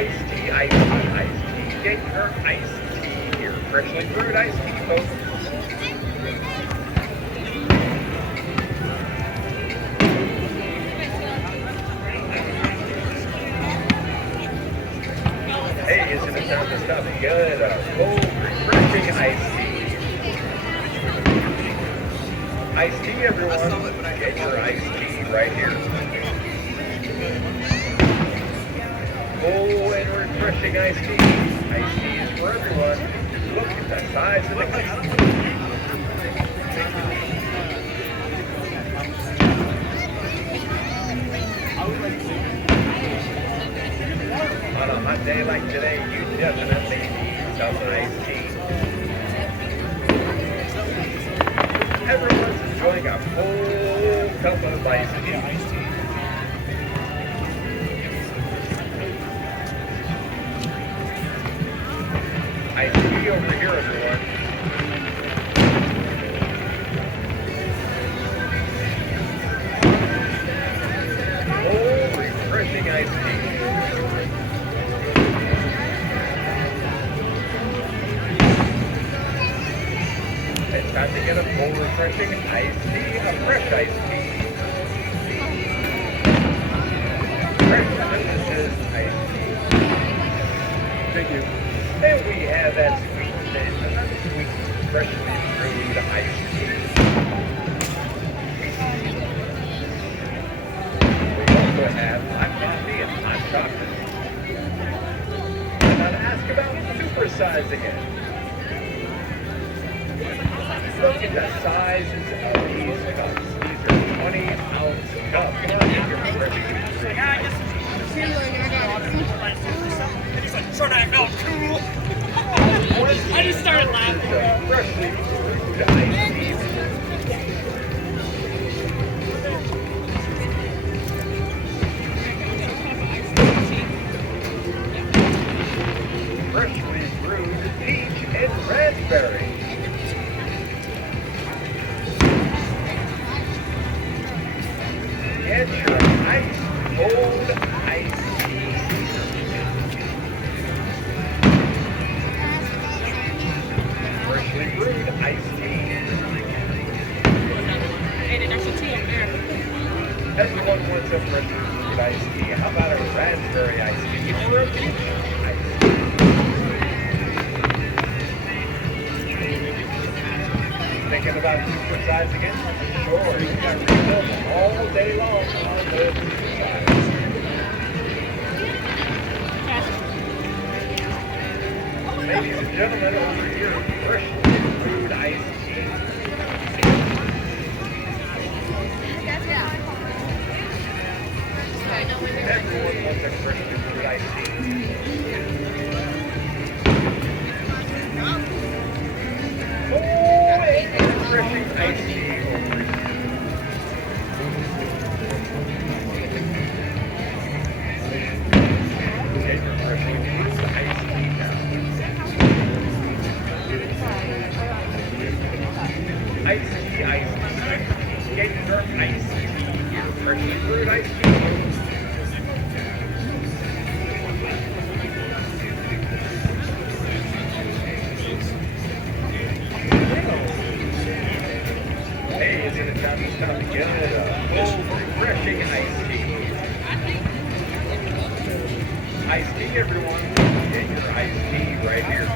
iced tea, iced tea, iced tea. Get your iced tea here. Freshly brewed iced tea, folks. Hey, isn't it time to stop and get a cold, refreshing iced tea? Iced tea, everyone. Get your iced tea right here. Cold and refreshing iced tea. Iced tea is for everyone. Look at the size of the cup. On a hot day like today, you definitely need some iced tea. Everyone's enjoying a full cup of iced tea. Iced tea over here, everyone. Cold, refreshing iced tea. It's time to get a cold, refreshing iced tea, a fresh iced tea. Fresh, delicious iced tea. Thank you. And we have that sweet, freshly brewed iced tea. We also have hot coffee and hot chocolate. And now to ask about supersizing it. Look at the sizes of these cups. These are 20-ounce cups. I just started laughing. Freshly brewed iced tea. Freshly brewed peach and raspberry. Get your ice cold iced tea. Freshly brewed iced tea. Hey, there's actually tea up there. Everyone wants a freshly brewed iced tea. How about a raspberry iced tea or a peach iced tea? Thinking about supersizing it? Sure, you got refills all day long on the supersize. Ladies and gentlemen, over here, freshly brewed iced tea. Everyone wants a freshly brewed iced tea. Oh, refreshing iced tea over here. Get your freshly brewed iced tea now. Iced tea, iced tea. Get your iced tea here. Freshly brewed iced tea. Hey, isn't it time to stop and get a cold, refreshing iced tea? Iced tea, everyone. Get your iced tea right here.